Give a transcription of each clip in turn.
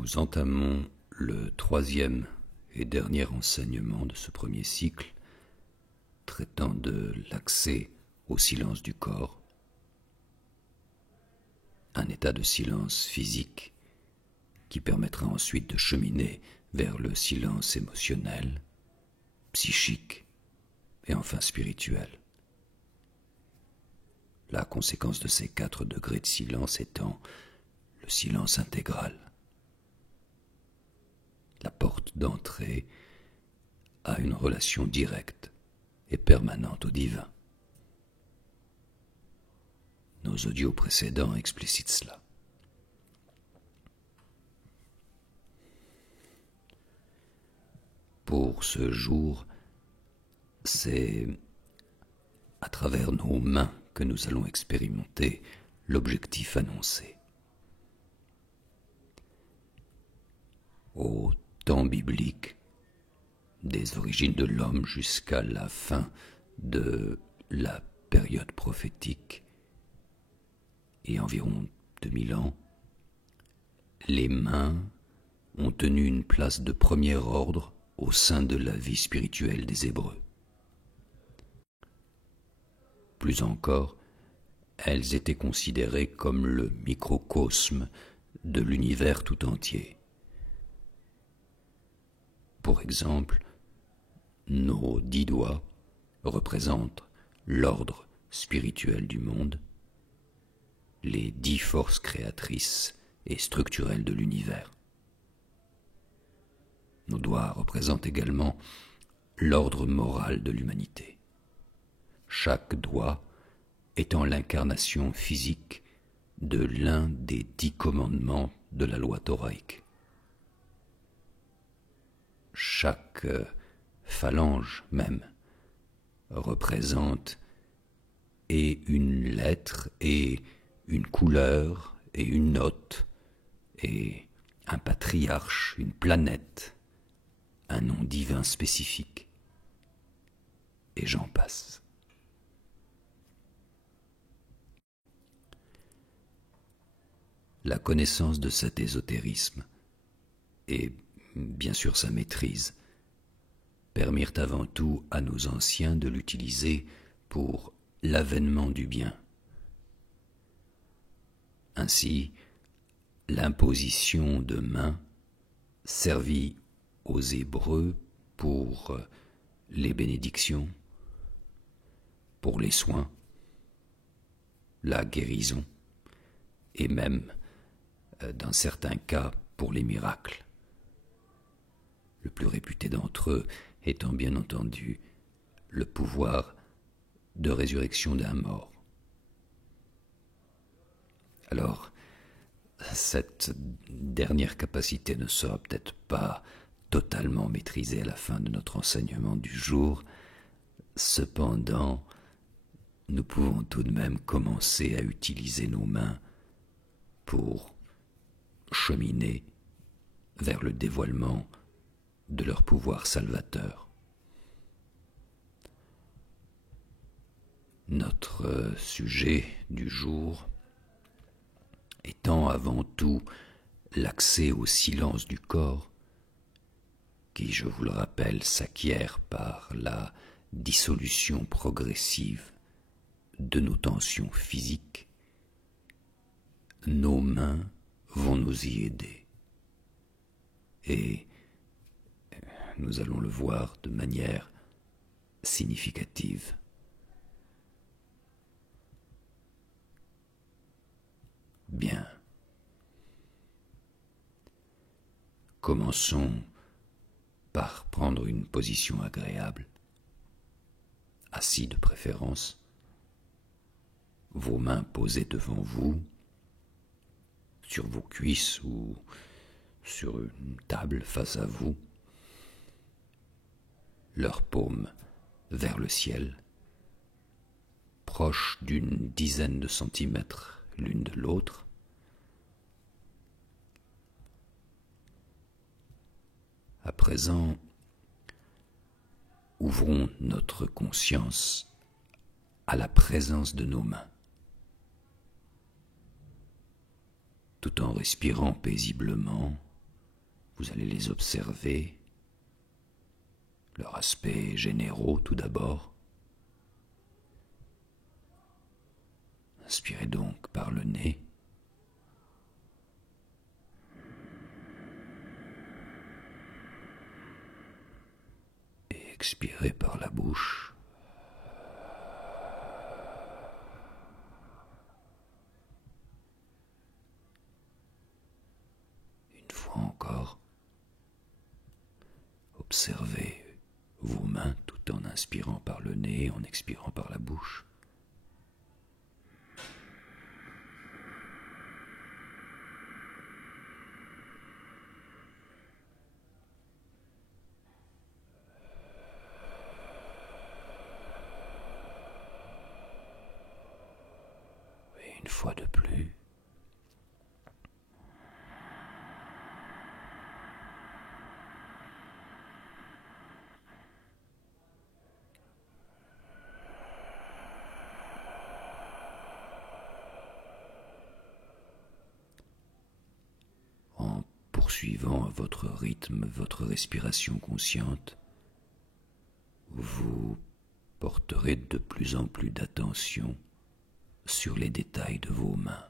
Nous entamons le troisième et dernier enseignement de ce premier cycle, traitant de l'accès au silence du corps, un état de silence physique qui permettra ensuite de cheminer vers le silence émotionnel, psychique et enfin spirituel. La conséquence de ces 4 degrés de silence étant le silence intégral, la porte d'entrée à une relation directe et permanente au divin. Nos audios précédents explicitent cela. Pour ce jour, c'est à travers nos mains que nous allons expérimenter l'objectif annoncé. Au temps biblique, des origines de l'homme jusqu'à la fin de la période prophétique, et environ 2000 ans, les mains ont tenu une place de premier ordre au sein de la vie spirituelle des Hébreux. Plus encore, elles étaient considérées comme le microcosme de l'univers tout entier. Pour exemple, nos 10 doigts représentent l'ordre spirituel du monde, les 10 forces créatrices et structurelles de l'univers. Nos doigts représentent également l'ordre moral de l'humanité, chaque doigt étant l'incarnation physique de l'un des 10 commandements de la loi thoraïque. Chaque phalange même représente et une lettre et une couleur et une note et un patriarche, une planète, un nom divin spécifique, et j'en passe. La connaissance de cet ésotérisme et bien sûr sa maîtrise permirent avant tout à nos anciens de l'utiliser pour l'avènement du bien. Ainsi, l'imposition de main servit aux Hébreux pour les bénédictions, pour les soins, la guérison et même, dans certains cas, pour les miracles. Le plus réputé d'entre eux étant bien entendu le pouvoir de résurrection d'un mort. Alors, cette dernière capacité ne sera peut-être pas totalement maîtrisée à la fin de notre enseignement du jour. Cependant, nous pouvons tout de même commencer à utiliser nos mains pour cheminer vers le dévoilement de leur pouvoir salvateur. Notre sujet du jour étant avant tout l'accès au silence du corps, qui, je vous le rappelle, s'acquiert par la dissolution progressive de nos tensions physiques, nos mains vont nous y aider. Et nous allons le voir de manière significative. Bien. Commençons par prendre une position agréable, assis de préférence, vos mains posées devant vous, sur vos cuisses ou sur une table face à vous, leurs paumes vers le ciel, proches d'une dizaine de centimètres l'une de l'autre. À présent, ouvrons notre conscience à la présence de nos mains. tout en respirant paisiblement Vous allez les observer, leur aspect généraux tout d'abord. Inspirez donc par le nez. Et expirez par la bouche. Une fois encore, observez vos mains tout en inspirant par le nez et en expirant par la bouche. Et une fois de plus. En poursuivant à votre rythme votre respiration consciente, vous porterez de plus en plus d'attention sur les détails de vos mains.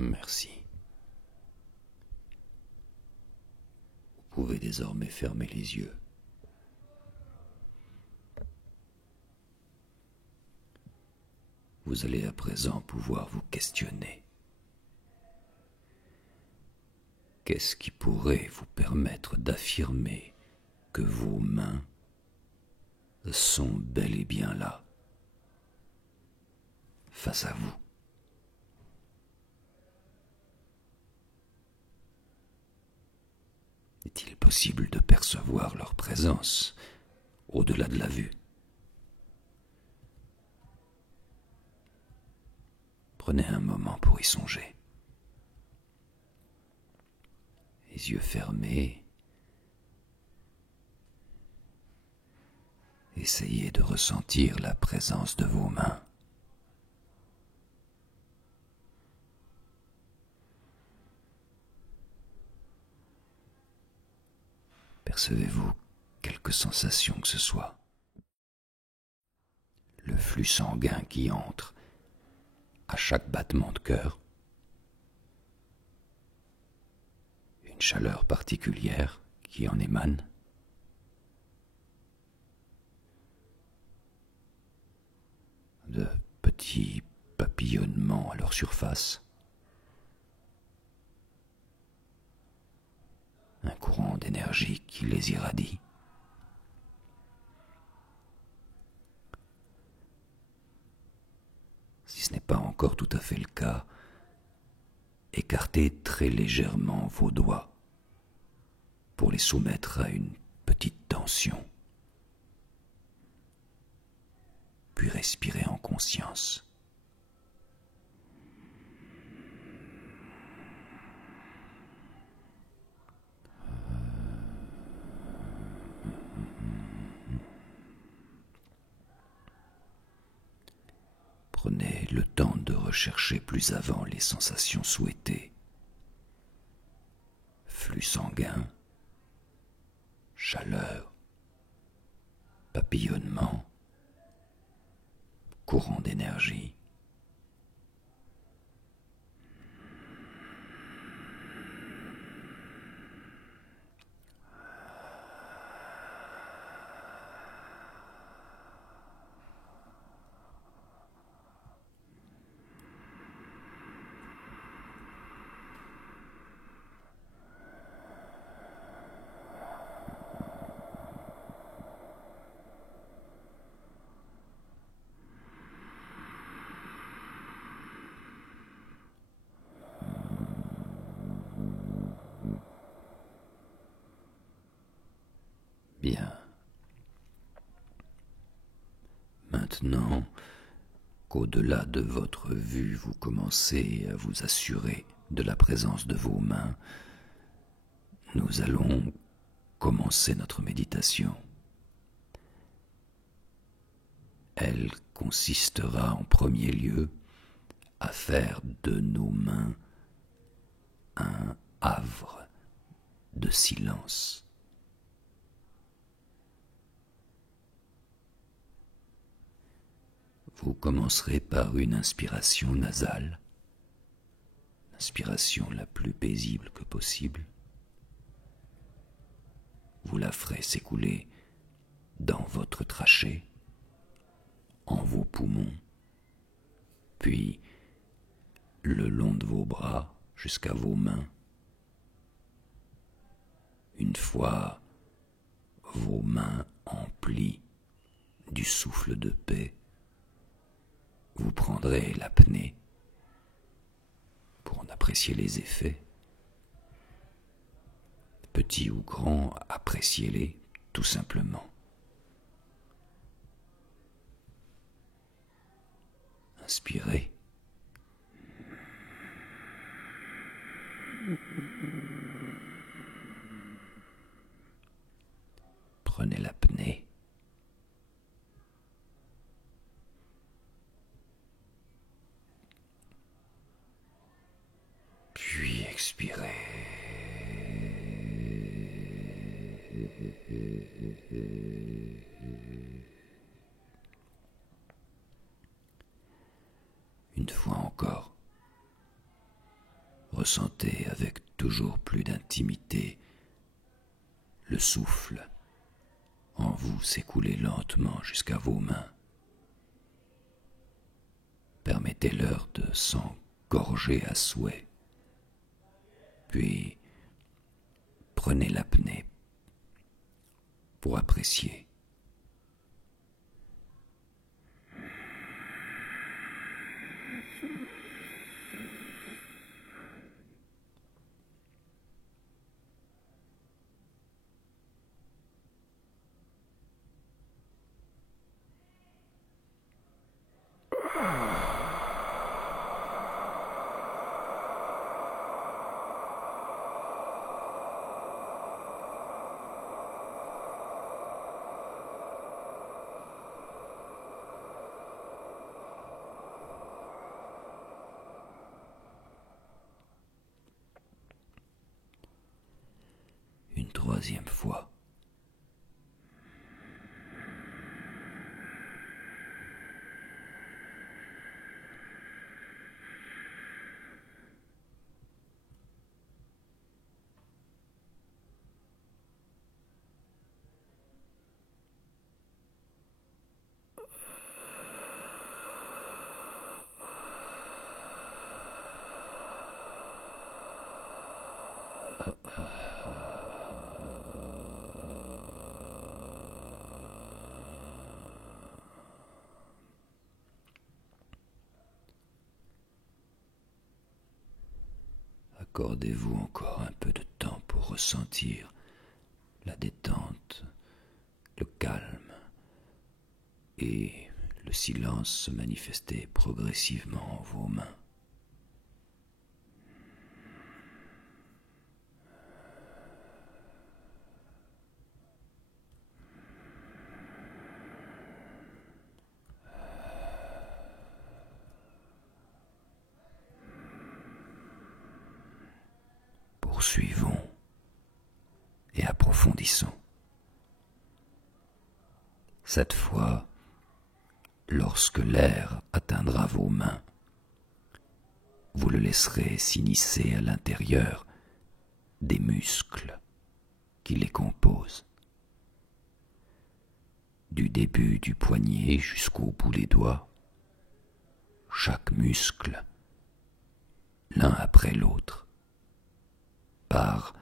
Merci. Vous pouvez désormais fermer les yeux. Vous allez à présent pouvoir vous questionner. Qu'est-ce qui pourrait vous permettre d'affirmer que vos mains sont bel et bien là, face à vous? Est-il possible de percevoir leur présence au-delà de la vue? Prenez un moment pour y songer. Les yeux fermés, essayez de ressentir la présence de vos mains. Percevez-vous quelque sensation que ce soit? Le flux sanguin qui entre à chaque battement de cœur? Une chaleur particulière qui en émane? De petits papillonnements à leur surface? Un courant d'énergie qui les irradie? Si ce n'est pas encore tout à fait le cas, écartez très légèrement vos doigts pour les soumettre à une petite tension, puis respirez en conscience. Prenez le temps de rechercher plus avant les sensations souhaitées. Flux sanguin, chaleur, papillonnement, courant d'énergie. maintenant qu'au-delà de votre vue, vous commencez à vous assurer de la présence de vos mains, nous allons commencer notre méditation. Elle consistera en premier lieu à faire de nos mains un havre de silence. Vous commencerez par une inspiration nasale, l'inspiration la plus paisible que possible. Vous la ferez s'écouler dans votre trachée, en vos poumons, puis le long de vos bras jusqu'à vos mains. Une fois vos mains emplies du souffle de paix, vous prendrez l'apnée pour en apprécier les effets. Petits ou grands, appréciez-les tout simplement. Inspirez. Prenez l'apnée. Puis expirez. Une fois encore, ressentez avec toujours plus d'intimité le souffle en vous s'écouler lentement jusqu'à vos mains. Permettez-leur de s'engorger à souhait. Puis, prenez l'apnée pour apprécier. Une troisième fois. Accordez-vous encore un peu de temps pour ressentir la détente, le calme et le silence se manifester progressivement en vos mains. Poursuivons et approfondissons. Cette fois, lorsque l'air atteindra vos mains, vous le laisserez s'immiscer à l'intérieur des muscles qui les composent. Du début du poignet jusqu'au bout des doigts, chaque muscle, l'un après l'autre, par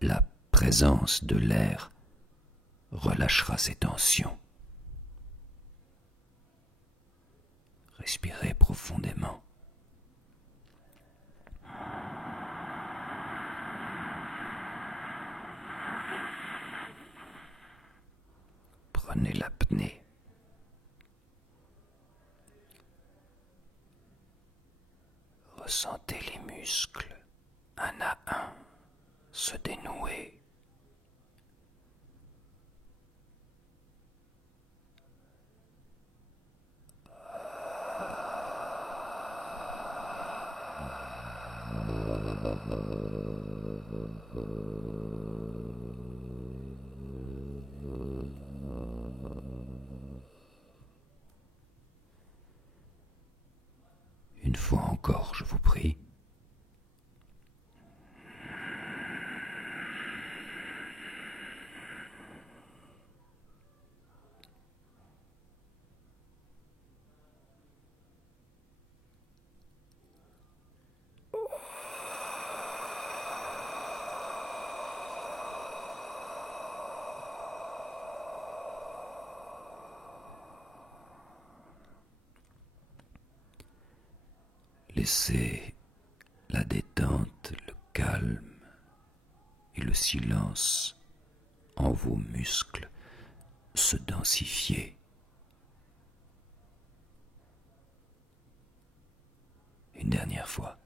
la présence de l'air, relâchera ses tensions. Respirez profondément. Prenez l'apnée. Ressentez les muscles, un à un, se dénouer. Une fois encore, je vous prie. Laissez la détente, le calme et le silence en vos muscles se densifier. Une dernière fois.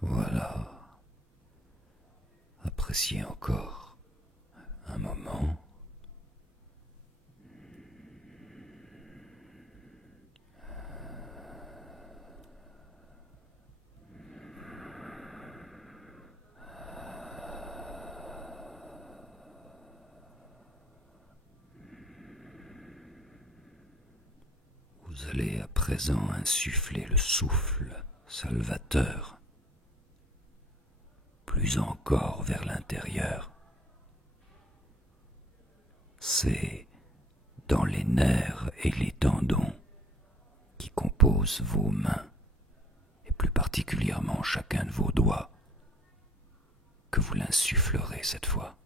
Voilà. Appréciez encore un moment. Vous allez à présent insuffler le souffle salvateur, plus encore vers l'intérieur. C'est dans les nerfs et les tendons qui composent vos mains, et plus particulièrement chacun de vos doigts, que vous l'insufflerez cette fois.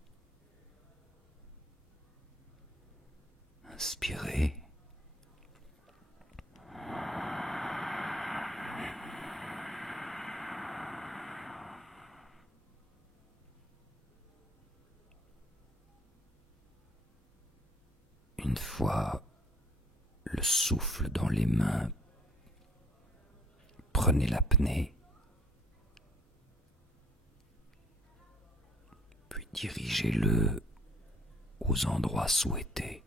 Inspirez. Une fois le souffle dans les mains, prenez l'apnée, puis dirigez-le aux endroits souhaités.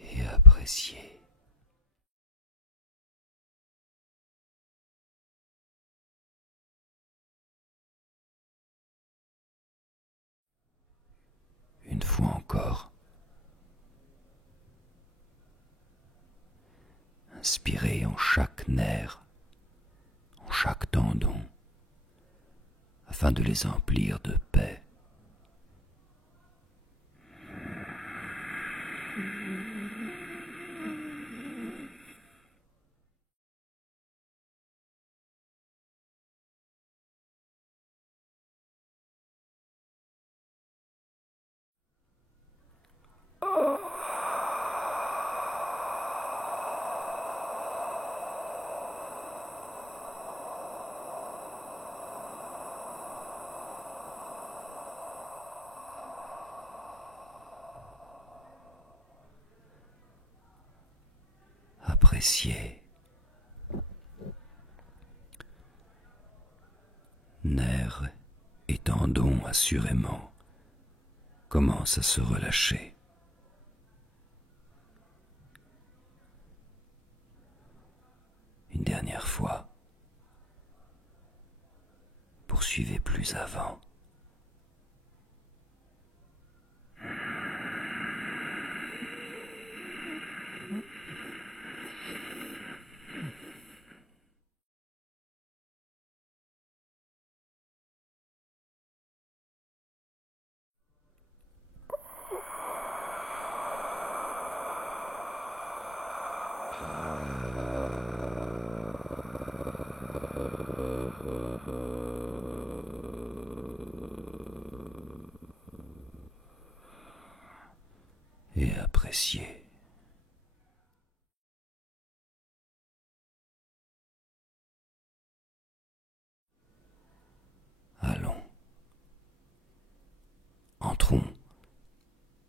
Et appréciez. Une fois encore. Inspirez en chaque nerf, en chaque tendon, afin de les emplir de paix. Appréciez. Nerfs et tendons assurément commencent à se relâcher. Une dernière fois. suivez plus avant. Et appréciez. Allons, entrons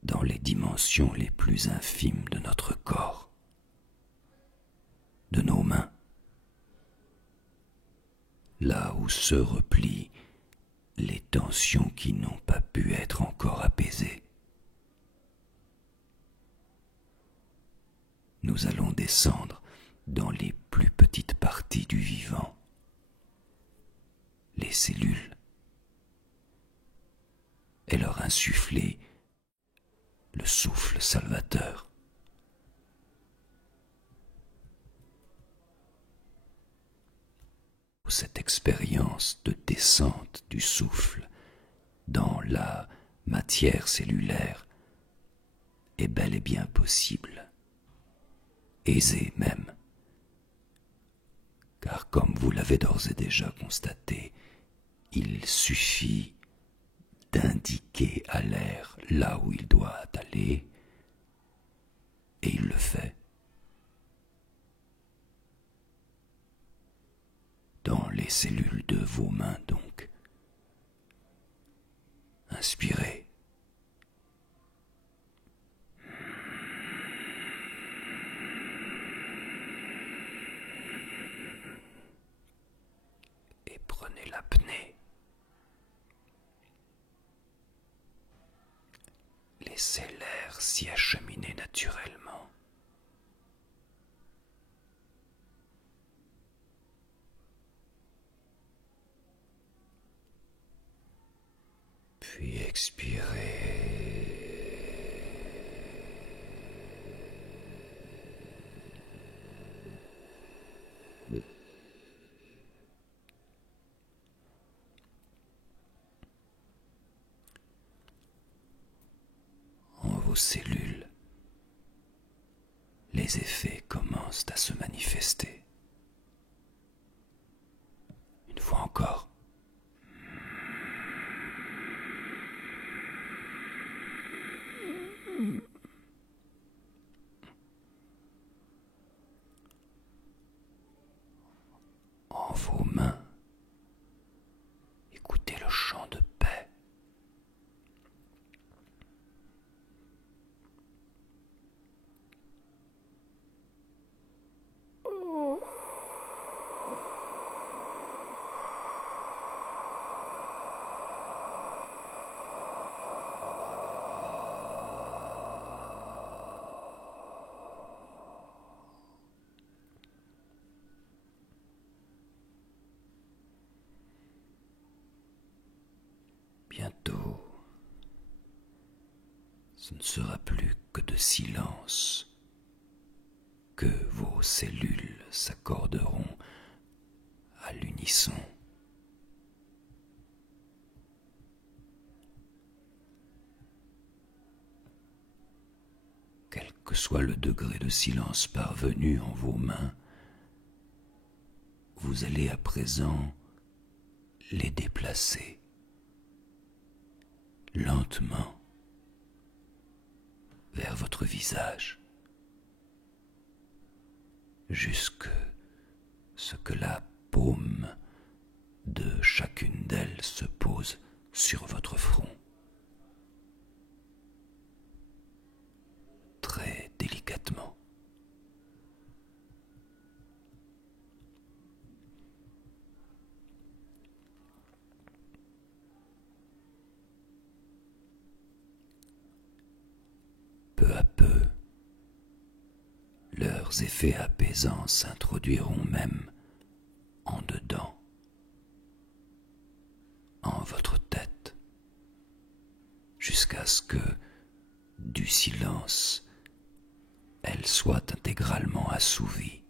dans les dimensions les plus infimes de notre corps, de nos mains, là où se replient les tensions qui n'ont pas pu être encore apaisées. Nous allons descendre dans les plus petites parties du vivant, les cellules, et leur insuffler le souffle salvateur. Cette expérience de descente du souffle dans la matière cellulaire est bel et bien possible, aisée même, car comme vous l'avez d'ores et déjà constaté, il suffit d'indiquer à l'air là où il doit aller, et il le fait. Dans les cellules de vos mains donc. Inspirez. Et prenez l'apnée. Laissez l'air s'y acheminer naturellement. Puis expirez. En vos cellules, les effets commencent à se manifester. Une fois encore. En vos mains, écoutez le chant de paix. Bientôt, ce ne sera plus que de silence, que vos cellules s'accorderont à l'unisson. Quel que soit le degré de silence parvenu en vos mains, vous allez à présent les déplacer lentement vers votre visage, jusque ce que la paume de chacune d'elles se pose sur votre front. Très délicatement. Peu à peu, leurs effets apaisants s'introduiront même en dedans. ce que, du silence, elle soit intégralement assouvie.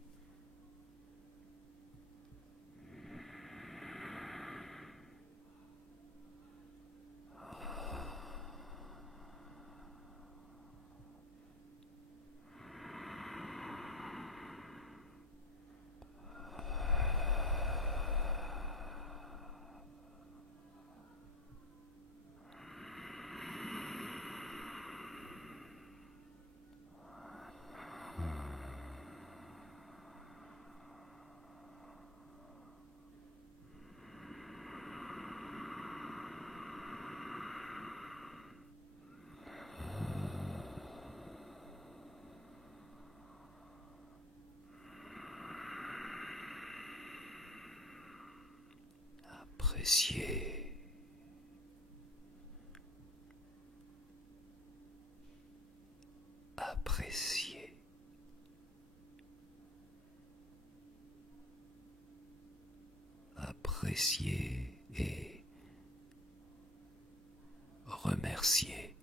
Appréciez. Appréciez. Appréciez et remerciez.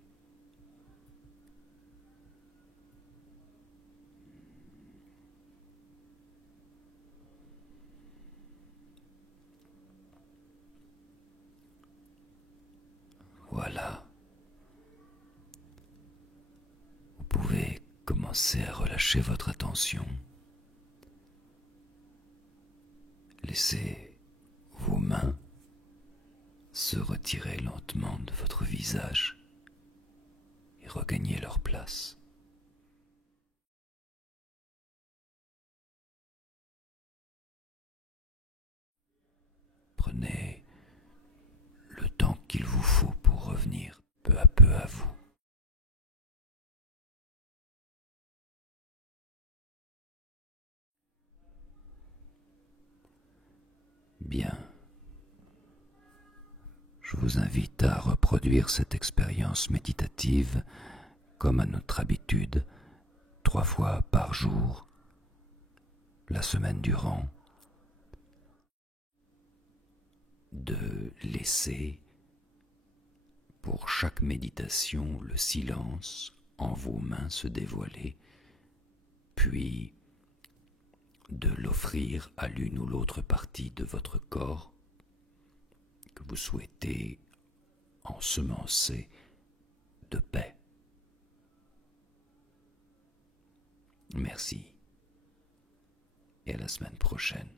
Voilà. Vous pouvez commencer à relâcher votre attention. Laissez vos mains se retirer lentement de votre visage et regagner leur place. Prenez le temps qu'il vous faut pour revenir peu à peu à vous. Bien. Je vous invite à reproduire cette expérience méditative comme à notre habitude, 3 fois par jour, la semaine durant, de laisser pour chaque méditation le silence en vos mains se dévoiler, puis de l'offrir à l'une ou l'autre partie de votre corps que vous souhaitez ensemencer de paix. Merci et à la semaine prochaine.